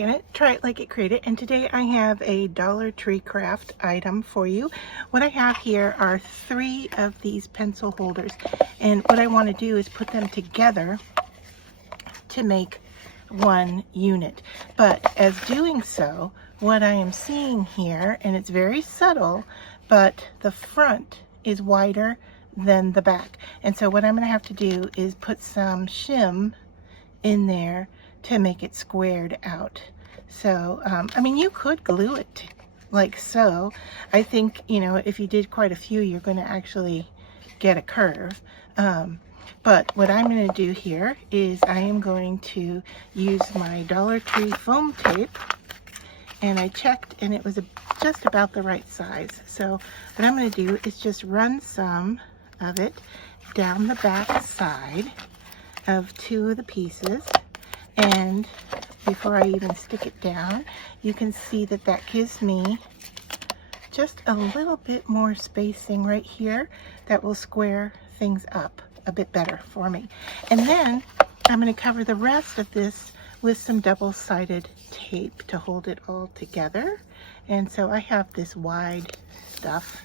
Janet, Try It Like It Created, and today I have a Dollar Tree craft item for you. What I have here are 3 of these pencil holders, and what I want to do is put them together to make one unit. But as doing so, what I am seeing here, and it's very subtle, but the front is wider than the back. And so what I'm going to have to do is put some shim in there to make it squared out. So I mean, you could glue it like so. I think, you know, if you did quite a few, you're going to actually get a curve. But what I'm going to do here is I am going to use my Dollar Tree foam tape, and I checked and it was just about the right size. So what I'm going to do is just run some of it down the back side of 2 of the pieces. And before I even stick it down, you can see that that gives me just a little bit more spacing right here that will square things up a bit better for me. And then I'm going to cover the rest of this with some double-sided tape to hold it all together. And so I have this wide stuff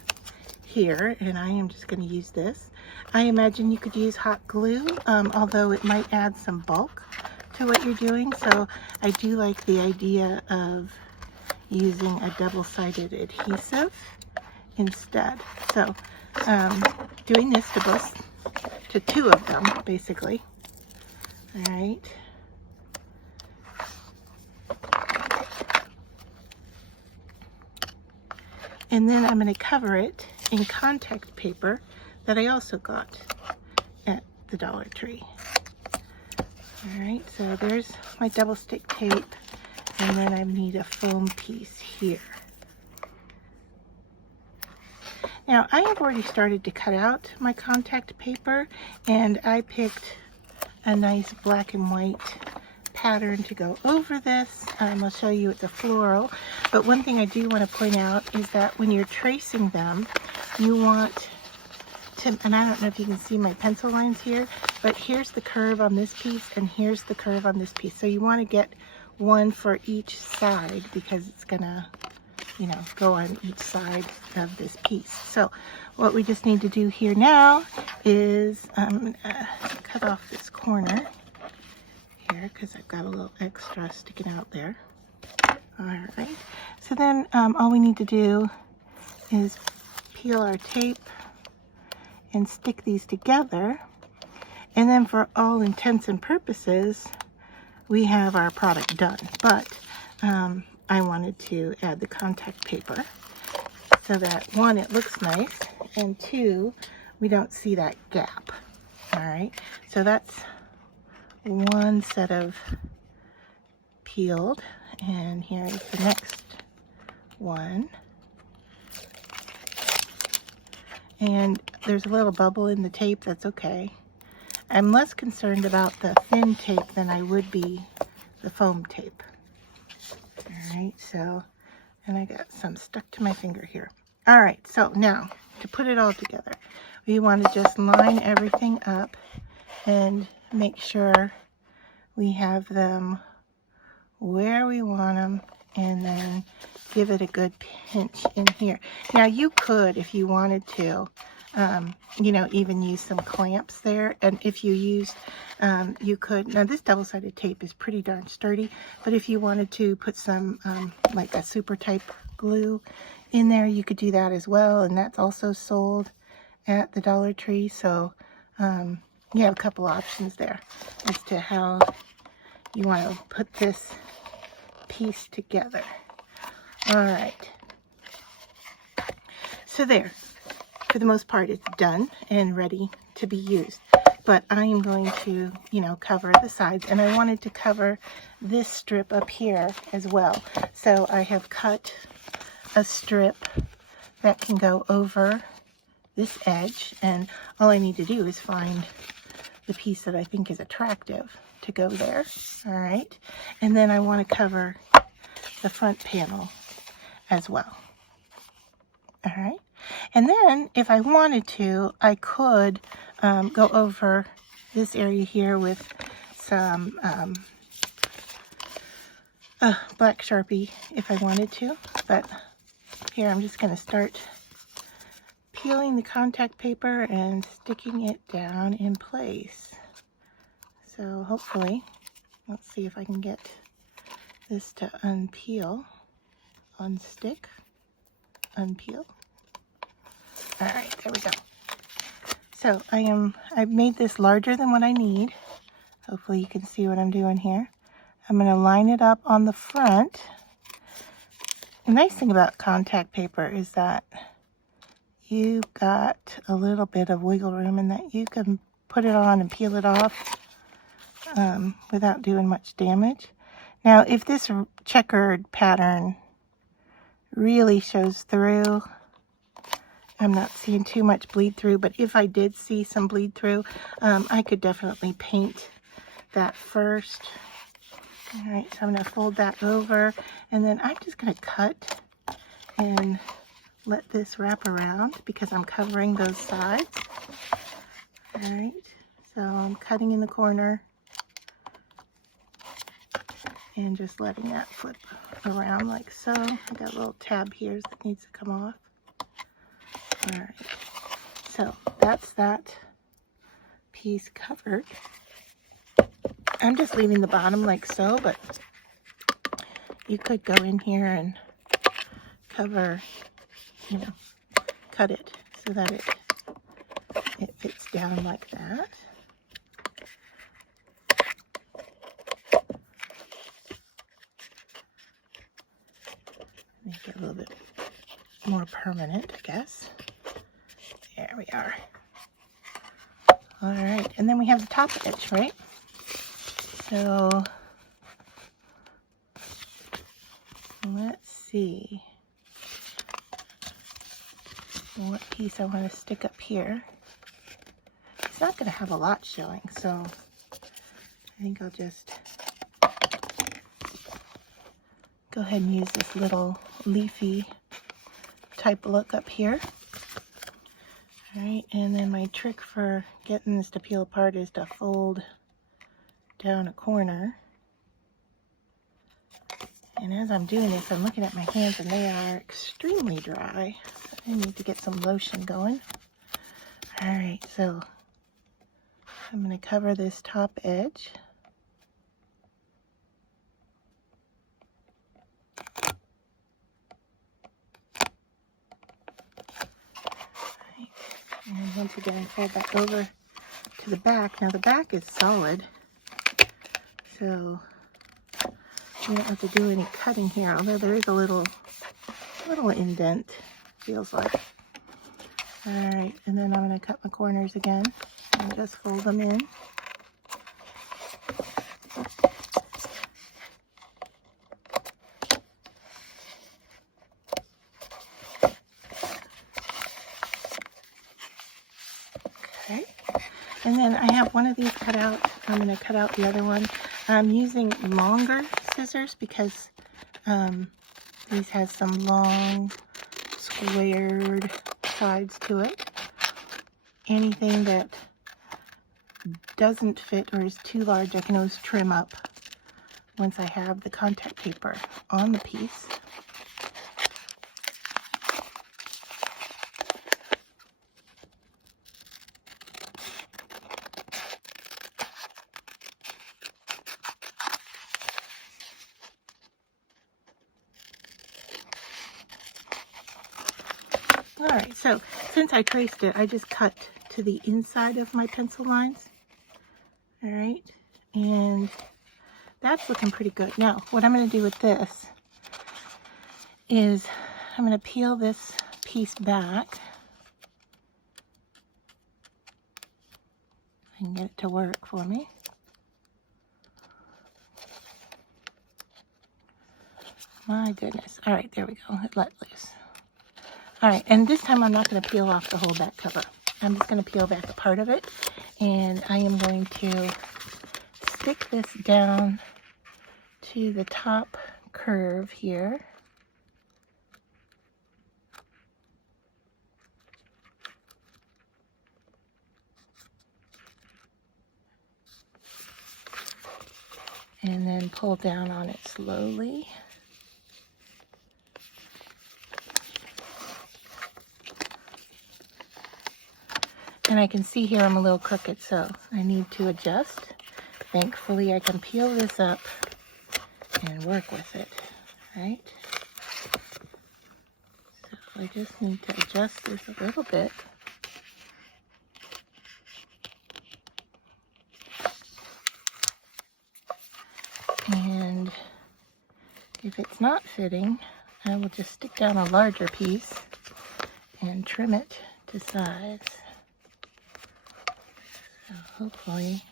here, and I am just going to use this. I imagine you could use hot glue, although it might add some bulk to what you're doing. So I do like the idea of using a double-sided adhesive instead. So doing this to 2 of them basically. All right. And then I'm going to cover it in contact paper that I also got at the Dollar Tree. All right, so there's my double stick tape, and then I need a foam piece here. Now, I have already started to cut out my contact paper, and I picked a nice black and white pattern to go over this. I'll show you it's a floral, but one thing I do want to point out is that when you're tracing them, you want to, and I don't know if you can see my pencil lines here, but here's the curve on this piece and here's the curve on this piece. So you want to get one for each side because it's gonna, you know, go on each side of this piece. So what we just need to do here now is I'm gonna cut off this corner here because I've got a little extra sticking out there. All right, so then all we need to do is peel our tape and stick these together, and then for all intents and purposes we have our product done. But I wanted to add the contact paper so that 1, it looks nice, and 2, we don't see that gap. All right, so that's one set of peeled, and here is the next one. And there's a little bubble in the tape. That's okay. I'm less concerned about the thin tape than I would be the foam tape. All right, so, and I got some stuck to my finger here. All right, so now to put it all together, we want to just line everything up and make sure we have them where we want them, and then give it a good pinch in here. Now you could, if you wanted to, you know, even use some clamps there. And if you used, you could, now this double-sided tape is pretty darn sturdy, but if you wanted to put some like a super type glue in there, you could do that as well. And that's also sold at the Dollar Tree. So you have a couple options there as to how you want to put this piece together. All right, so there, for the most part it's done and ready to be used, but I am going to, you know, cover the sides, and I wanted to cover this strip up here as well. So I have cut a strip that can go over this edge, and all I need to do is find the piece that I think is attractive to go there. All right, and then I want to cover the front panel as well. All right, and then if I wanted to, I could go over this area here with some black Sharpie if I wanted to, but here I'm just going to start peeling the contact paper and sticking it down in place. So hopefully, let's see if I can get this to unpeel, unstick, unpeel. All right, there we go. So I've made this larger than what I need. Hopefully you can see what I'm doing here. I'm going to line it up on the front. The nice thing about contact paper is that you've got a little bit of wiggle room in that you can put it on and peel it off without doing much damage. Now, if this checkered pattern really shows through, I'm not seeing too much bleed through, but if I did see some bleed through, I could definitely paint that first. All right, so I'm going to fold that over, and then I'm just going to cut and let this wrap around because I'm covering those sides. All right, so I'm cutting in the corner and just letting that flip around like so. I got a little tab here that needs to come off. All right, so that's that piece covered. I'm just leaving the bottom like so, but you could go in here and cover, you know, cut it so that it fits down like that. Make it a little bit more permanent, I guess. There we are. All right, and then we have the top edge, right? So let's see what piece I want to stick up here. It's not going to have a lot showing, so I think I'll just go ahead and use this little leafy type look up here. All right, and then my trick for getting this to peel apart is to fold down a corner. And as I'm doing this, I'm looking at my hands and they are extremely dry. I need to get some lotion going. All right, so I'm going to cover this top edge. Right. And once again, fold that over to the back. Now the back is solid, so you don't have to do any cutting here, although there is a little indent, feels like. All right, and then I'm going to cut my corners again and just fold them in. Okay, and then I have one of these cut out. I'm going to cut out the other one. I'm using longer scissors because these has some long squared sides to it. Anything that doesn't fit or is too large, I can always trim up once I have the contact paper on the piece. Alright, so since I traced it, I just cut to the inside of my pencil lines. Alright, and that's looking pretty good. Now, what I'm going to do with this is I'm going to peel this piece back. I can get it to work for me. My goodness. Alright, there we go. It let loose. Alright, and this time I'm not going to peel off the whole back cover. I'm just going to peel back a part of it, and I am going to stick this down to the top curve here. and then pull down on it slowly. And I can see here I'm a little crooked, so I need to adjust. Thankfully, I can peel this up and work with it, right? So I just need to adjust this a little bit. And if it's not fitting, I will just stick down a larger piece and trim it to size. So hopefully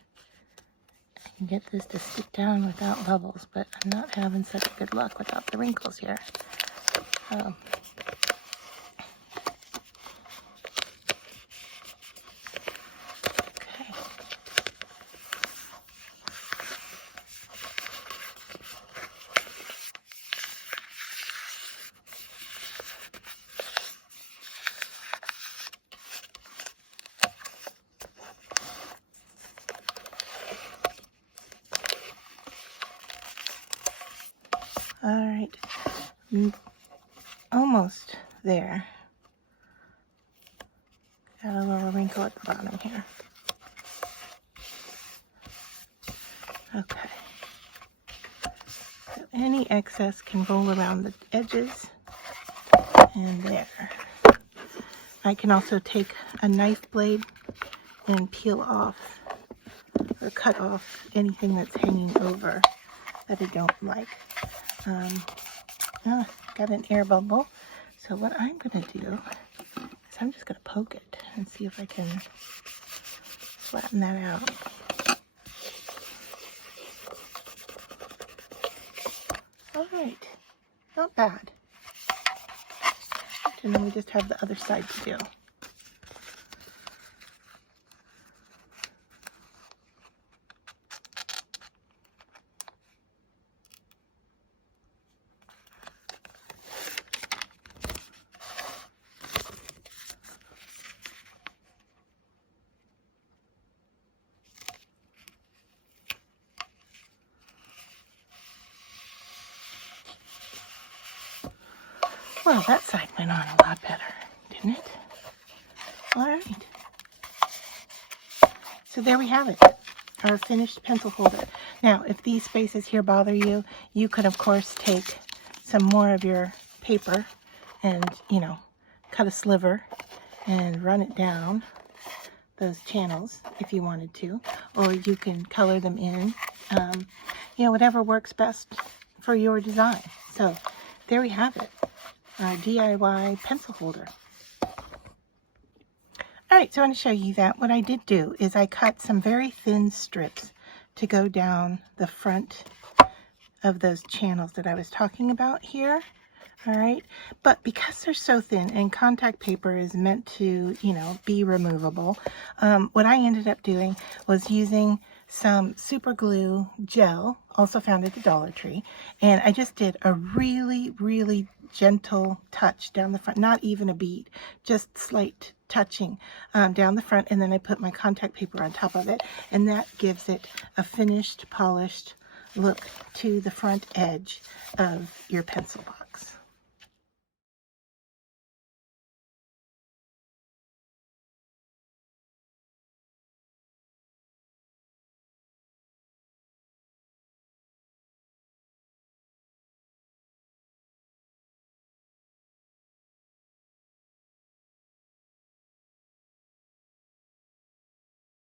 I can get this to stick down without bubbles, but I'm not having such good luck without the wrinkles here. Okay. All right, almost there. Got a little wrinkle at the bottom here. Okay. So any excess can roll around the edges, and there. I can also take a knife blade and peel off or cut off anything that's hanging over that I don't like. Got an air bubble. So what I'm going to do is I'm just going to poke it and see if I can flatten that out. All right, not bad. And then we just have the other side to do. Well, that side went on a lot better, didn't it? All right. So there we have it, our finished pencil holder. Now, if these spaces here bother you, you could, of course, take some more of your paper and, cut a sliver and run it down those channels if you wanted to, or you can color them in, whatever works best for your design. So there we have it. Our DIY pencil holder. Alright, so I want to show you that. What I did do is I cut some very thin strips to go down the front of those channels that I was talking about here. Alright, but because they're so thin and contact paper is meant to, be removable, what I ended up doing was using some super glue gel, also found at the Dollar Tree, and I just did a really, really gentle touch down the front, not even a bead, just slight touching down the front, and then I put my contact paper on top of it, and that gives it a finished, polished look to the front edge of your pencil box.